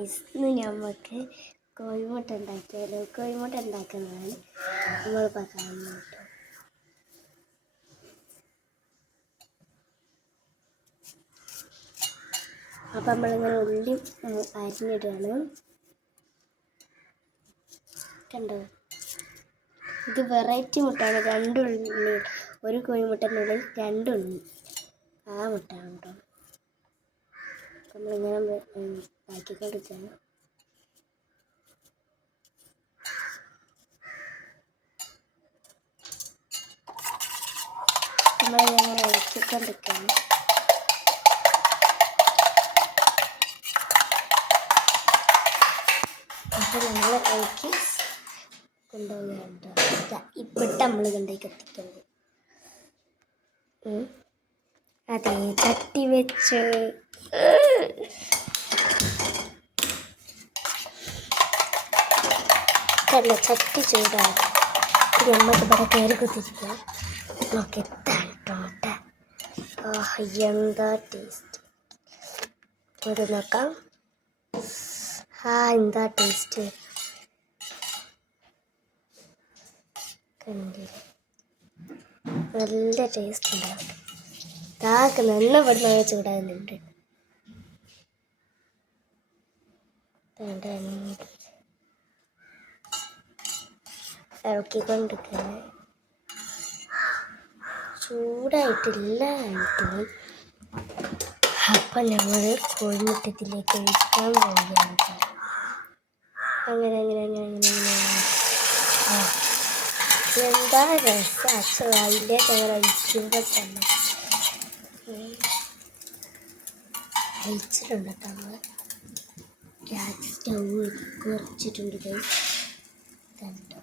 ഇന്ന് നമുക്ക് കോഴിമുട്ട ഉണ്ടാക്കിയാലോ? കോഴിമുട്ട ഉണ്ടാക്കുന്നതാണ് നമ്മൾ പറയാൻ കേട്ടോ. അപ്പം നമ്മളിങ്ങനെ ഉള്ളി അരിഞ്ഞിടുകയാണ്. കണ്ടോ, ഇത് വെറൈറ്റി മുട്ടയാണ്. രണ്ടുള്ളി, ഒരു കോഴിമുട്ടനുള്ളിൽ രണ്ടുള്ളി, ആ മുട്ടയാണ് കേട്ടോ. നമ്മളിങ്ങനെ ആക്കി കൊടുക്കുകയാണ്. നമ്മളിങ്ങനെ ഇളക്കിക്കൊണ്ടിരിക്കുകയാണ്. അപ്പോൾ നമ്മൾ ഇളക്കി കൊണ്ടുപോകുകയാണ് കേട്ടോ. ഇപ്പിട്ട് നമ്മൾ കൊണ്ടുപോയി കത്തിക്കുന്നത്. അതെ, തട്ടി വെച്ച് കല്ല ചട്ടി ചൂടാണ്. നമുക്ക് ഇവിടെ കയറി കുത്തിരിക്കാം. നമുക്ക് എത്താട്ടോട്ട. എന്താ ടേസ്റ്റ് ഒരു നോക്കാം. എന്താ ടേസ്റ്റ് കണ്ടില്ല, നല്ല ടേസ്റ്റ് ഉണ്ടാവും. താക്ക് നല്ല പെടുന്ന ചൂടാകുന്നുണ്ട്. ഇറക്കിക്കൊണ്ടിരിക്കുകയാണ്. ചൂടായിട്ടില്ല ആയിട്ടും. അപ്പം നമ്മൾ കോഴിമുട്ടത്തിലേക്ക് ഒഴിക്കാൻ പോവുകയാണ്. അങ്ങനെ അങ്ങനെ അങ്ങനെ അങ്ങനെ അങ്ങനെ എന്താ രസം അതിൻ്റെ അങ്ങനെ ഒഴിക്കുമ്പോൾ തന്നെ അയച്ചിട്ടുണ്ട് കേട്ടോ. നമ്മൾ ഗ്യാസ് സ്റ്റൗ കുറച്ചിട്ടുണ്ട്. കണ്ടോ,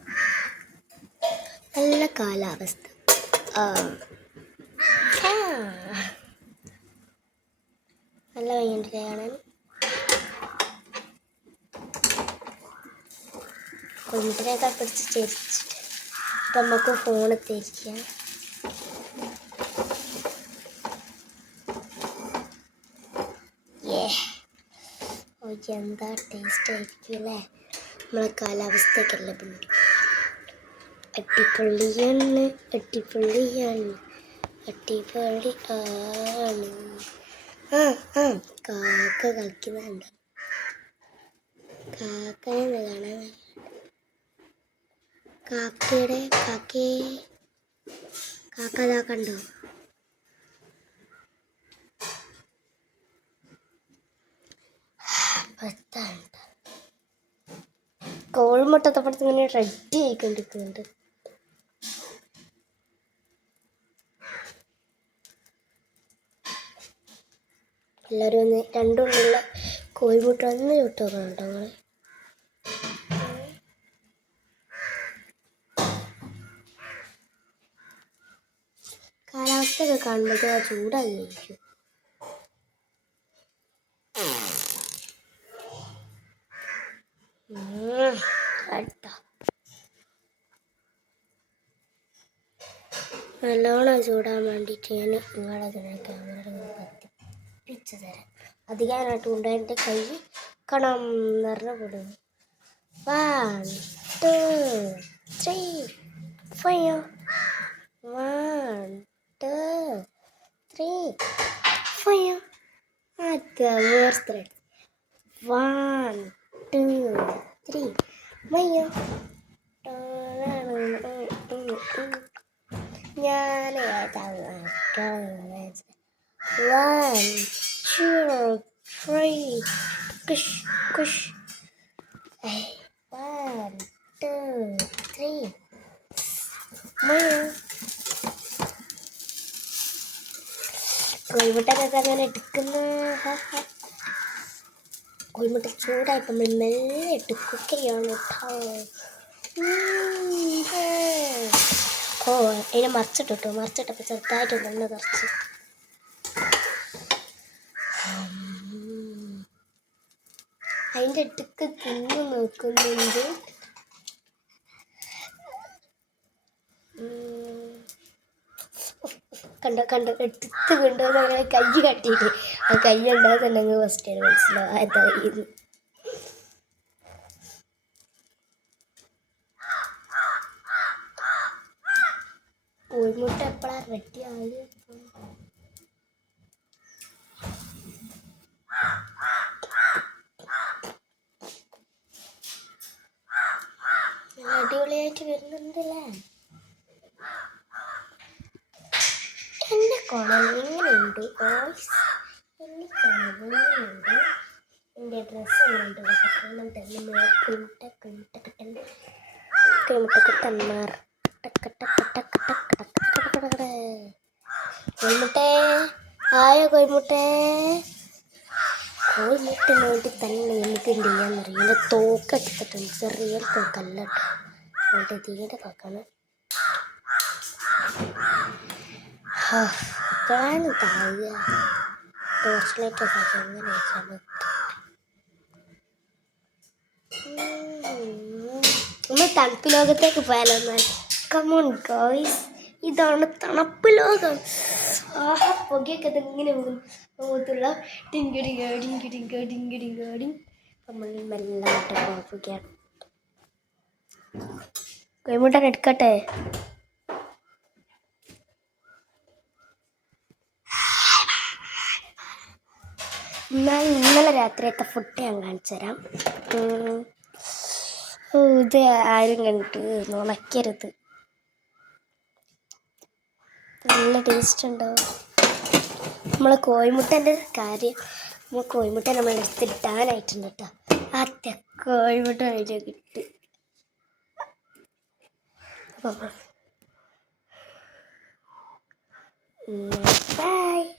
നല്ല കാലാവസ്ഥ. നല്ല വയ്യുണ്ട് കാണാൻ. കൊണ്ടിനൊക്കെ പിടിച്ച് ചരിച്ചിട്ട് ഇപ്പം നമുക്ക് ഫോണ് തിരിക്കാം. എന്താ ടേസ്റ്റ് ആയിരിക്കും അല്ലേ? നമ്മളെ കാലാവസ്ഥയ്ക്കല്ല പിന്നെ. അടിപൊളിയാണ്, അടിപൊളിയാണ്, അടിപൊളി ആണ്. കാക്ക കളിക്കുന്നുണ്ട്. കാക്കനെ കാണാൻ കാക്കയുടെ കാക്ക ഇതാ കണ്ടോ. കോഴിമുട്ടത്തപ്പുറത്ത് ഇങ്ങനെ റെഡി ആയിക്കൊണ്ടിരിക്കുന്നുണ്ട്. എല്ലാവരും ഒന്ന് രണ്ടുള്ളിലുള്ള കോഴിമുട്ട ഒന്ന് ചുട്ടോക്കണുണ്ടോ നിങ്ങൾ? കാലാവസ്ഥയൊക്കെ കാണുമ്പോഴത്തേക്ക് ആ ചൂടായിരിക്കും. നല്ലോണം ചൂടാൻ വേണ്ടിയിട്ട് ഞാൻ നിങ്ങളെ ക്യാമറ കത്തിപ്പിച്ച് തരാം. അധികമായിട്ട് ഉണ്ടായിട്ട് കൈ കണം നിറഞ്ഞ കൊടുക്കും. 1 2 3 4 1 2 3 4 അത് വേർത്ത് 1 2 3 മയ്യോ ഞാൻ 1 2 3 കുഷ് കുഷ് 1 2 3 മയ്യോ. കോഴിമുട്ടൊക്കെ അങ്ങനെ എടുക്കുന്ന കോഴിമുട്ട ചൂടായപ്പോൾ നമ്മൾ മെല്ലെ ഇട്ട് കുക്ക് ചെയ്യണം കേട്ടോ. അതിനെ മറിച്ചിട്ടോ, മറിച്ചിട്ടപ്പോൾ ചെറുതായിട്ട് നല്ല കുറച്ച് അതിൻ്റെ ഇടയ്ക്ക് തിന്നു നോക്കുന്നുണ്ട്. കണ്ടോ എടുത്ത് കൊണ്ടുവന്ന് അങ്ങനെ കൈ കട്ടിയിട്ട് ആ കൈ ഉണ്ടാകുന്നുണ്ടെങ്കിൽ ഫസ്റ്റ് മനസ്സിലാവും അതായിരുന്നു. കോഴിമുട്ട എപ്പോഴാണ് റെഡി ആവുക? അടിപൊളിയായിട്ട് വരുന്നുണ്ടല്ലേ. എൻ്റെ കുളം എങ്ങനെയുണ്ട് ഗോയ്സ്? എൻ്റെ കുളം എങ്ങനെയുണ്ട്? എൻ്റെ ഡ്രസ്സ് എങ്ങനെയുണ്ട്? കോഴിമുട്ടക്കുട്ടന്മാർ കോഴിമുട്ടേ ആയോ? കോഴിമുട്ടേ കോഴിമുട്ടിന് വേണ്ടി തന്നെ നമുക്ക് എന്ത് ചെയ്യാന്നറിയാം. എൻ്റെ തോക്കെടുത്തിട്ടുണ്ട്, ചെറിയ തോക്കല്ല കേട്ടോ, തീരെ തോക്കാണ്. എപ്പോഴാണ് താഴുക? ടോർച്ച് ലൈറ്റൊക്കെ എങ്ങനെ വെച്ചാൽ നമ്മൾ തണുപ്പ് ലോകത്തേക്ക് പോയാലോ? കമോൺ ഗോയ്സ്, ഇതാണ് തണുപ്പ് ലോകം. ആഹാ, പുകയൊക്കെ ഇതെങ്ങനെ മുഖത്തുള്ള ടിങ്കിടിങ്ങാടി നമ്മൾ മെല്ലെ പുകയാണ്. കോഴിമുട്ട എടുക്കട്ടെ. ഇന്നലെ രാത്രിയത്തെ ഫുഡ് ഞാൻ കാണിച്ചു തരാം. ഇത് ആരും കണ്ടിട്ട് നുണയ്ക്കരുത്, നല്ല ടേസ്റ്റ് ഉണ്ടാവും. നമ്മളെ കോഴിമുട്ടൻ്റെ കാര്യം, കോഴിമുട്ട നമ്മൾ എടുത്തിട്ടാനായിട്ടുണ്ട് കേട്ടോ. ആദ്യ കോഴിമുട്ട അതിൽ കിട്ടി. ബൈ.